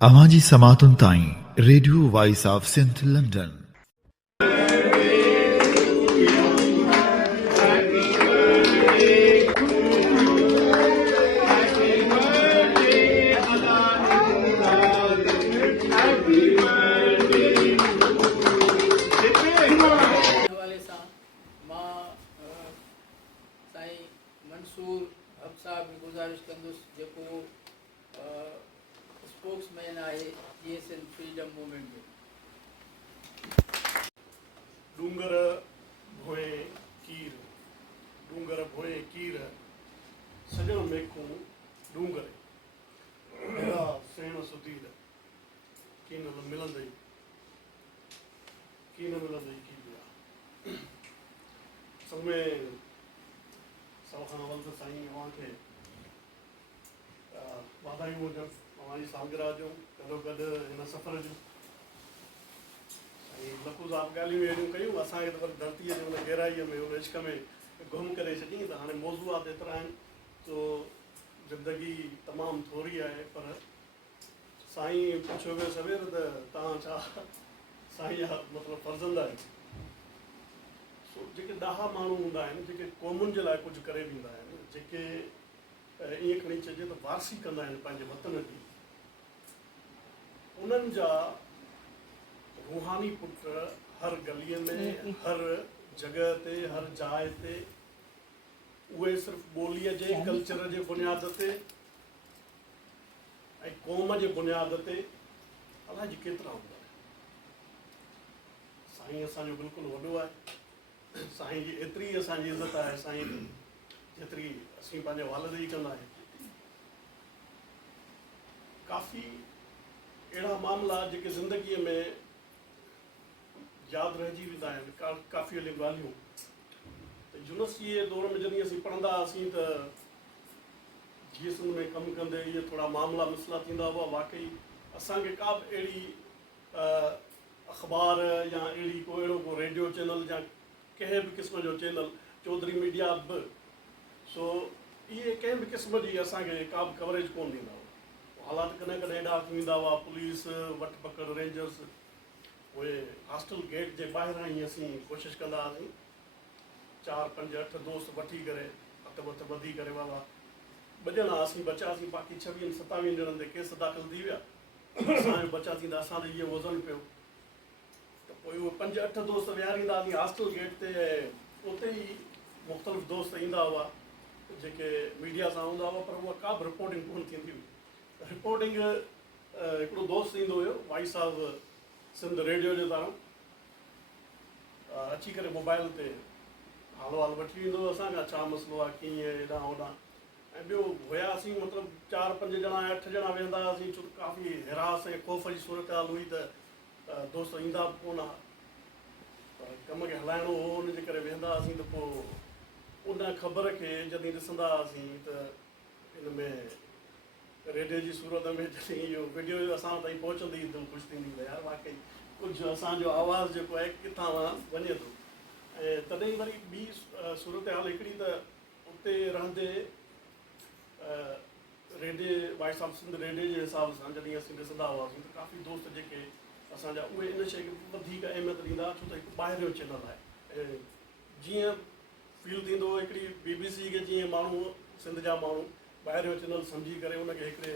अवांजी समातुन ताईं radio voice of Sindh London. Mansoor Haq साहब की गुजारिश कंदुसि जेको स्पोक्समैन आहे GSN फ्रीडम मूवमेंट जो। डूंगर भोए कीर डूंगर भोए कीर सजण मेखूं डूंगर मेरा सेण सुधीर की न मिलंदई की बिया असल में सभ खां अवल त साईं अव्हांखे वाधायूं हुजनि अव्हांजी सालगिरह जूं गॾो गॾु हिन सफ़र जूं। ऐं लफ़ूज़ आप ॻाल्हियूं अहिड़ियूं कयूं असांखे त वरी धरतीअ जे हुन गहराईअ में हुन इश्क में गुम करे छॾी त हाणे मौज़ूआत एतिरा आहिनि तो ज़िंदगी तमामु थोरी आहे। पर साईं पुछियो वियो सवेर त तव्हां छा साईं जा मतिलबु फर्ज़ंद आहिनि। जेके ॾाहा माण्हू हूंदा आहिनि जेके क़ौमुनि जे लाइ कुझु करे वेंदा आहिनि जेके ईअं खणी चइजे त वारसी कंदा आहिनि पंहिंजे वतन जी उन्हनि जा रूहानी पुट हर गलीअ में हर जॻह ते हर जाइ ते उहे सिर्फ़ु ॿोलीअ जे कल्चर जे बुनियाद ते ऐं क़ौम जे बुनियाद ते अलाए जी केतिरा हूंदा आहिनि। साईं असांजो बिल्कुलु वॾो आहे। साईं जी एतिरी असांजी इज़त आहे साईं जेतिरी असीं पंहिंजे वालिद जी कंदा आहियूं। काफ़ी अहिड़ा मामला जेके ज़िंदगीअ में यादि रहिजी वेंदा आहिनि काफ़ी अहिड़ियूं ॻाल्हियूं त यूनिवर्सिटीअ जे दौर में जॾहिं असीं पढ़ंदा हुआसीं त GSN में कमु कंदे इहे थोरा मामला मसइला थींदा हुआ। वाक़ई असांखे का बि अहिड़ी अख़बार या अहिड़ी को अहिड़ो को रेडियो चैनल या कंहिं बि क़िस्म जो चैनल चौधरी मीडिया बि सो इहे कंहिं बि क़िस्म जी असांखे का बि कवरेज कोन ॾींदा हुआ। हालात कॾहिं कॾहिं हेॾा थी वेंदा हुआ पुलिस वट पकड़ रेंजर्स उहे हॉस्टल गेट जे ॿाहिरां ई असीं कोशिशि कंदा हुआसीं 4, 5, 8 दोस्त वठी करे हथ वथ ॿधी करे वाला 2 ॼणा असीं बचियासीं बाक़ी 26, 27 ॼणनि ते केस दाख़िल थी विया। असांजो बचियासीं त असां त इहो वज़न पियो त पोइ उहे 5, 8 दोस्त विहारींदा हुआसीं हॉस्टल गेट ते। उते ई मुख़्तलिफ़ दोस्त ईंदा हुआ जेके मीडिया सां हूंदा हुआ पर उहा का बि रिपोर्टिंग कोन थींदी हुई। रिपोर्टिंग हिकिड़ो दोस्त ईंदो हुयो वॉइस ऑफ सिंध रेडियो जे तां अची करे मोबाइल ते हाल वाल वठी वेंदो हुयो असांखां छा मसइलो आहे कीअं हेॾां होॾां। ऐं ॿियो हुयासीं मतिलबु 4, 5 ॼणा 8 ॼणा वेंदा हुआसीं छो काफ़ी हिरास ऐं ख़ौफ़ जी सूरत हाल हुई त दोस्त ईंदा बि कोन हुआ पर कम खे हलाइणो हो हुनजे करे वेंदा हुआसीं त पोइ उन ख़बर खे जॾहिं ॾिसंदा हुआसीं त इन में रेडियो जी सूरत में जॾहिं इहो वीडियो असां ताईं पहुचंदी दिलि ख़ुशि थींदी त यार वाक़ई कुझु असांजो आवाज़ु जेको आहे किथां वञे थो। ऐं तॾहिं वरी ॿी सूरत हाल हिकिड़ी त उते रहंदे radio voice of Sindh radio जे हिसाब सां जॾहिं असीं ॾिसंदा हुआसीं त काफ़ी दोस्त जेके असांजा उहे इन शइ खे वधीक अहमियत ॾींदा छो त हिकु ॿाहिरि जो चैनल आहे। ऐं जीअं फील थींदो हिकिड़ी BBC खे जीअं माण्हू सिंध जा माण्हू ॿाहिरि जो चैनल सम्झी करे उनखे हिकिड़े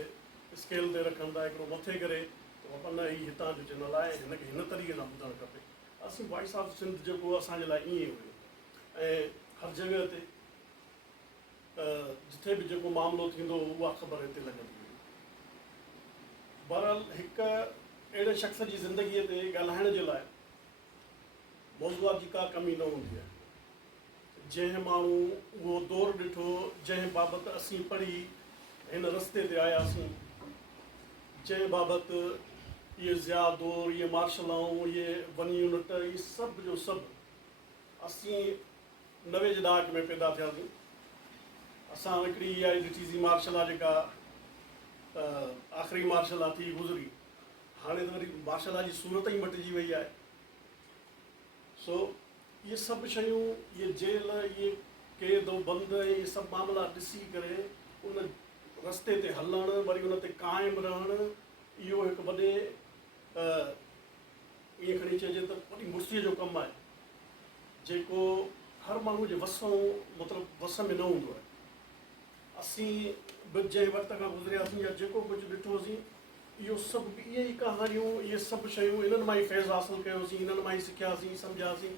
स्केल ते रखनि था हिकिड़ो मथे करे त न ही हितां जो चैनल आहे हिनखे हिन तरीक़े सां ॿुधणु खपे। असीं वॉइस ऑफ सिंध जेको असांजे लाइ ईअं ई हुयो ऐं हर जॻह ते जिथे बि जेको मामिलो थींदो उहा ख़बर हिते लॻंदी हुई। बहरहाल हिकु अहिड़े शख़्स जी ज़िंदगीअ ते ॻाल्हाइण जे लाइ मौज़ूआत जी का कमी न हूंदी आहे। जंहिं माण्हू उहो दौर ॾिठो जंहिं बाबति असीं पढ़ी हिन रस्ते ते आयासीं जंहिं बाबति इहे ज़िया दौर इहे मार्शल आऊं इहे 1 यूनिट इहे सभु जो सभु असीं 90 जे दहाक में पैदा थियासीं। असां हिकिड़ी इहा ॾिठीसीं मार्शल आहे जेका आख़िरी मार्शल आहे थी गुज़री हाणे त वरी मार्शल जी सूरत ई मटिजी वई आहे। सो ये सभु शयूं ये जेल ये क़ैद बंद ये सभु मामला ॾिसी करे उन रस्ते ते हलणु वरी उन ते क़ाइमु रहणु इहो हिकु वॾे ईअं खणी चइजे त वॾी मुर्सीअ जो कमु आहे जेको हर माण्हू जे मतिलबु वस में न हूंदो आहे। असीं बि जंहिं वक़्त खां गुज़रियासीं या जेको कुझु ॾिठोसीं इहो सभु इहे ई कहाणियूं इहे सभु शयूं इन्हनि मां ई फैज़ हासिलु कयोसीं, इन्हनि मां ई सिखियासीं सम्झियासीं।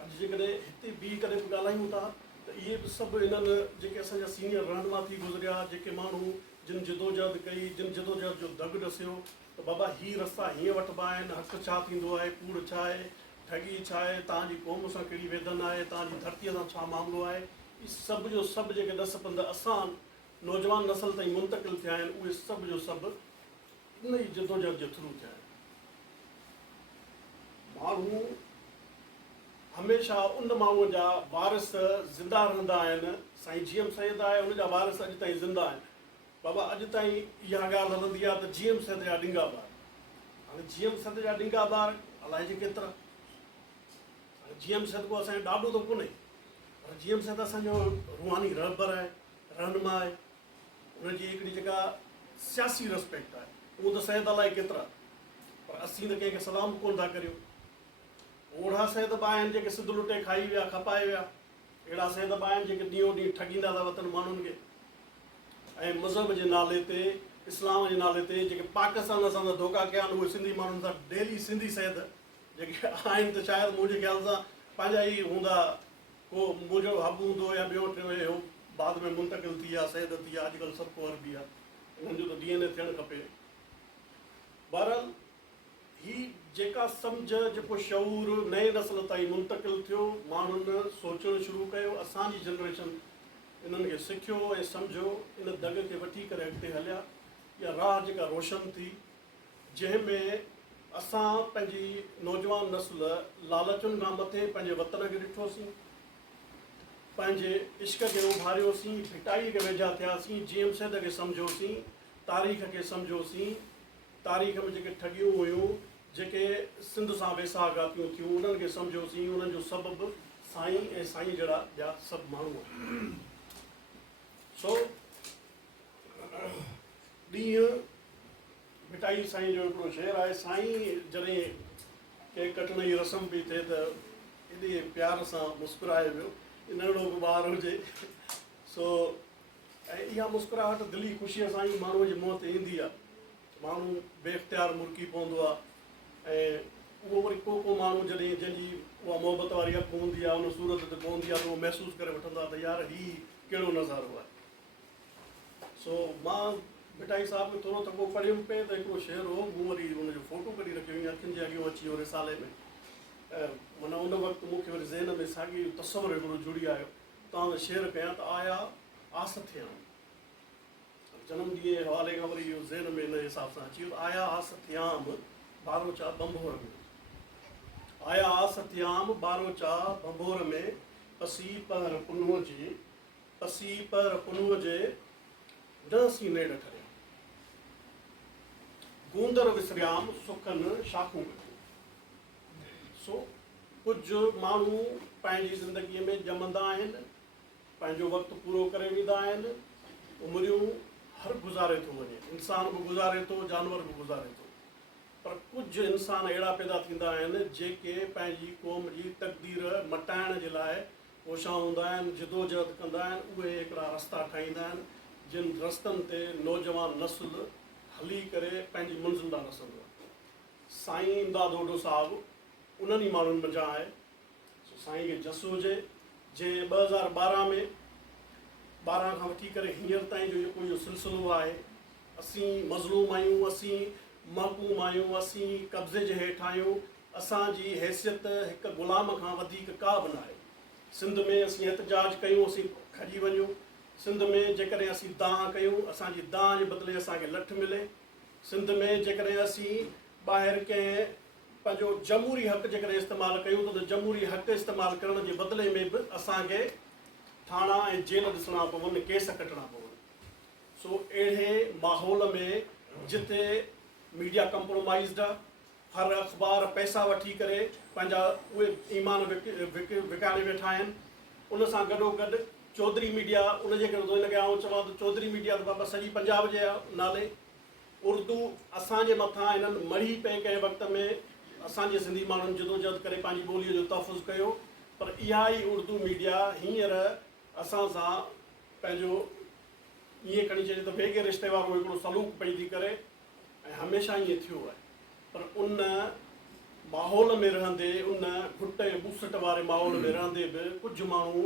अॼु जेकॾहिं हिते बीह करे बि ॻाल्हायूं था त इहे बि सभु इन्हनि जेके असांजा सीनियर रहनुमा थी गुज़रिया, जेके माण्हू जिन जदोजहद कई, जिन जदोजहद जो दग ॾसियो त बाबा हीअ रस्ता हीअं वठिबा आहिनि, हक़ छा थींदो आहे, कूड़ छा आहे, ठगी छा आहे, तव्हांजी क़ौम सां कहिड़ी वेदन आहे, तव्हांजी धरतीअ सां छा मामिलो आहे, इहे सभु जो सभु जेके ॾस पंध असां नौजवान नसल ताईं मुंतक़िल थिया आहिनि उहे सभु जो सभु इन ई जदोजहद जे थ्रू थिया आहिनि। माण्हू हमेशह उन माण्हूअ जा वारिस ज़िंदा रहंदा आहिनि। साईं जी एम सैद आहे, उनजा वारिस अॼु ताईं ज़िंदा आहिनि। बाबा अॼु ताईं इहा ॻाल्हि हलंदी आहे त जी एम सैद जा ॾिंगा ॿार, हाणे जी एम सैद जा ॾिंगा ॿार अलाए जे केतिरा, जी एम सैद को असांजो ॾाढो त कोन्हे, पर जी एम सैद असांजो रूहानी रहबर आहे, रहनुमा आहे। उनजी हिकिड़ी जेका सियासी रिस्पेक्ट आहे उहो त सैद अलाए केतिरा, पर असीं त कंहिंखे सलाम कोन था करियूं। ओढ़ा सैद बि आहिनि जेके सिध लुटे खाई विया, खपाए विया। अहिड़ा सैद बि आहिनि जेके ॾींहों ॾींहुं ठॻींदा था वतन माण्हुनि खे, ऐं मज़हब जे नाले ते, इस्लाम जे नाले ते जेके पाकिस्तान सां धोखा कया आहिनि उहे सिंधी माण्हुनि सां डेली सिंधी सैद जेके आहिनि त शायदि मुंहिंजे ख़्याल सां पंहिंजा ई हूंदा, को मुंहिंजो हब हूंदो या ॿियो टियों बाद में मुंतक़िल थी विया, सैद थी विया। अॼुकल्ह सभु को अरबी आहे, हिननि जो त DNA थियणु खपे। बहरहाल ही जेका सम्झ, जेको शऊर नए नस्ल ताईं मुंतक़िल थियो, माण्हुनि सोचणु शुरू कयो, असांजी जनरेशन इन्हनि खे सिखियो ऐं सम्झो, इन दग खे वठी करे अॻिते हलिया। इहा राह जेका रोशन थी, जंहिंमें असां पंहिंजी नौजवान नस्ल लालचुनि खां मथे पंहिंजे वतन खे ॾिठोसीं, पंहिंजे इश्क खे उभारियोसीं, भिटाईअ खे वेझा थियासीं, जी एम सैद खे सम्झोसीं, तारीख़ खे सम्झोसीं। तारीख़ में जेके ठगियूं हुयूं, जेके सिंध सां वेसाघातियूं थियूं, उन्हनि खे सम्झोसीं। उन्हनि जो सबबु साईं ऐं साईं जहिड़ा ॿिया सभु माण्हू आहिनि। सो ॾींहुं मिठाई साईं जो हिकिड़ो शेर आहे, साईं जॾहिं कंहिं कटण जी रस्म बि थिए त एॾे प्यार सां मुस्कुराए वियो, नंढड़ो बि ॿार हुजे। सो ऐं इहा मुस्कुराहट दिली ख़ुशीअ सां ई माण्हूअ जे मुंहं ते ईंदी आहे। माण्हू बेख्तियार मुर्की पवंदो आहे, ऐं उहो वरी को माण्हू जॾहिं जंहिंजी उहा मोहबत वारी अखि हूंदी आहे, उन सूरत ते पवंदी आहे, त उहो महसूसु करे वठंदो आहे त यार हीउ कहिड़ो नज़ारो आहे। सो मां मिठाई साहिब में थोरो तको पढ़ियुमि पिए त हिकिड़ो शेर हो, मूं वरी हुनजो फ़ोटो कढी रखियो हुई, अखियुनि जे अॻियां अची वियो रिसाले में। माना उन वक़्तु मूंखे वरी ज़हन में साॻी तस्वर हिकिड़ो जुड़ी आयो। तव्हां शेर कयां त आया आस थियां, जनम ॾींहं जे हवाले खां वरी इहो ज़हन में इन हिसाब सां अची वियो। आया आस थियाम बारोचा बंभोर में, आया आस थियाम बारोचा बंभोर में, पसी पर पुनुअ जे, पसी पर पुनुअ जे ॾह सीने ॾठरिया, गूंदर विसरियाम सुखनि शाखूं कटियूं। सो कुझु माण्हू पंहिंजी ज़िंदगीअ में ॼमंदा आहिनि, पंहिंजो वक़्तु पूरो करे वेंदा आहिनि, उमिरियूं हर गुज़ारे थो वञे, इंसान बि गुज़ारे थो, जानवर बि गुज़ारे थो, पर कुझु इंसान अहिड़ा पैदा थींदा आहिनि जेके पंहिंजी क़ौम जी तक़दीर मटाइण जे लाइ कोशिशा हूंदा आहिनि, जिदोजहद कंदा आहिनि। उहे हिकिड़ा रस्ता ठाहींदा आहिनि, जिन रस्तनि ते नौजवान नस्ल हली करे पंहिंजी मंज़िल ॾांहुं रसंदो आहे। साईं इमदाद ओडो साहिबु उन्हनि ई माण्हुनि मंझां आहे। साईं खे जसु हुजे, जंहिं 2012 में 12 खां वठी करे हींअर ताईं जो जेको इहो सिलसिलो आहे, असीं मज़लूम आहियूं, असीं महकूम आहियूं, असीं कब्ज़े जे हेठि आहियूं, असांजी हैसियत हिकु ग़ुलाम खां वधीक का बि न आहे। सिंध में असीं एहतजाज कयूं, असीं खजी वञूं। सिंध में जेकॾहिं असीं दाह कयूं, असांजी दाह जे बदिले असांखे लठ मिले। सिंध में जेकॾहिं असीं ॿाहिरि कंहिं पंहिंजो जमहूरी हक़ जेकॾहिं इस्तेमालु कयूं त जमहूरी हक़ इस्तेमालु करण जे बदिले में बि असांखे थाणा ऐं जेल ॾिसणा पवनि, केस कटणा पवनि। सो अहिड़े माहौल में जिते मीडिया कंप्रोमाइज़ड आहे, हर अख़बार पैसा वठी करे पंहिंजा उहे ईमान विकाणे वेठा आहिनि, उन सां गॾोगॾु चौधरी मीडिया, उनजे करे हिनखे आउं चवां त चौधरी मीडिया त बाबा सॼी पंजाब जे नाले, उर्दू असांजे मथां इन्हनि मड़ी पे कंहिं वक़्त में असांजे सिंधी माण्हुनि जदोजहद करे पंहिंजी ॿोलीअ जो तहफ़ुज़ कयो, पर इहा ई उर्दू मीडिया हींअर असां सां पंहिंजो ईअं खणी चइजे त वेगे रिश्ते वारो हिकिड़ो सलूक पई थी करे, ऐं हमेशह ईअं थियो आहे। पर उन माहौल में रहंदे, उन घुट ऐं ॿूसट वारे माहौल में रहंदे बि कुझु माण्हू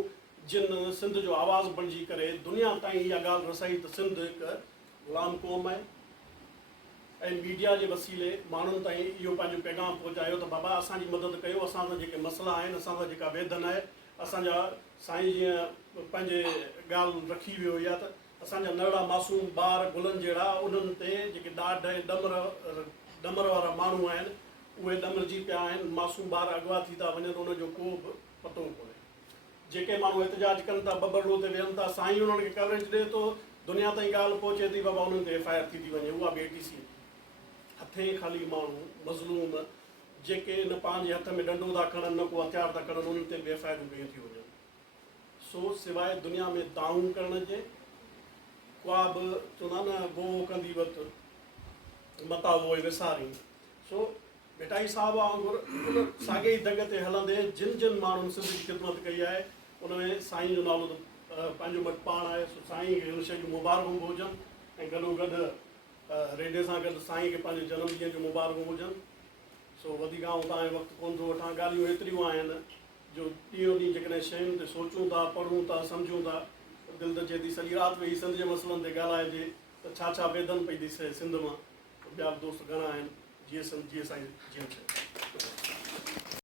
जिन सिंध जो आवाज़ बणिजी करे दुनिया ताईं इहा ॻाल्हि रसाई त सिंध हिकु ग़ुलाम क़ौम आहे, ऐं मीडिया जे वसीले माण्हुनि ताईं इहो पंहिंजो पैगाम पहुचायो त बाबा असांजी मदद कयो, असांजा जेके मसइला आहिनि, असांजा जेका वेदन आहे, असांजा साईं जीअं पंहिंजे ॻाल्हि रखी वियो इहा त असांजा नंढड़ा मासूम ॿार गुलनि जहिड़ा, उन्हनि ते जेके ॾाढ ऐं ॾमर वारा माण्हू आहिनि उहे ॾमरजी पिया आहिनि, मासूम ॿार अॻुवा थी था वञनि, उनजो को बि पतो कोन्हे। जेके माण्हू एहतिजाज कनि था, बबड़ो ते वेहनि था, साईं उन्हनि खे कवरेज ॾिए थो, दुनिया ताईं ॻाल्हि पहुचे थी, बाबा उन्हनि ते FIR थी वञे, उहा बि ATC हथे ख़ाली माण्हू मज़लूम जेके न पंहिंजे हथ में डंडो था खणनि, न को हथियार था खणनि, उन्हनि ते बि FIR कयूं थी वञनि। सो सवाइ दुनिया में दाऊं करण जे का बि चवंदा न वो कंदी वक़्तु मता वो विसारी। सो भेटाई साहिब वांगुरु उन साॻे ई दग ते हलंदे जिन जिन माण्हुनि सिंध जी ख़िदमत कई आहे, उनमें साईं जो नालो त पंहिंजो वटि पाण आहे। सो साईं खे हिन शइ जूं मुबारकूं बि हुजनि, ऐं गॾोगॾु रेडियो सां गॾु साईं खे पंहिंजे जनम ॾींहं जूं मुबारकूं हुजनि। सो वधीक आऊं तव्हांजो वक़्तु कोन थो वठां, ॻाल्हियूं एतिरियूं आहिनि जो ॾींहों ॾींहुं जेकॾहिं शयुनि ते सोचूं था, पढ़ूं था, सम्झूं था, दिलि त चए थी सॼी राति वेही सिंध जे मसइलनि ते ॻाल्हाइजे त छा छा वेदन पई थी सिंध मां। ॿिया दोस्त घणा आहिनि, जीअं साईं जीअं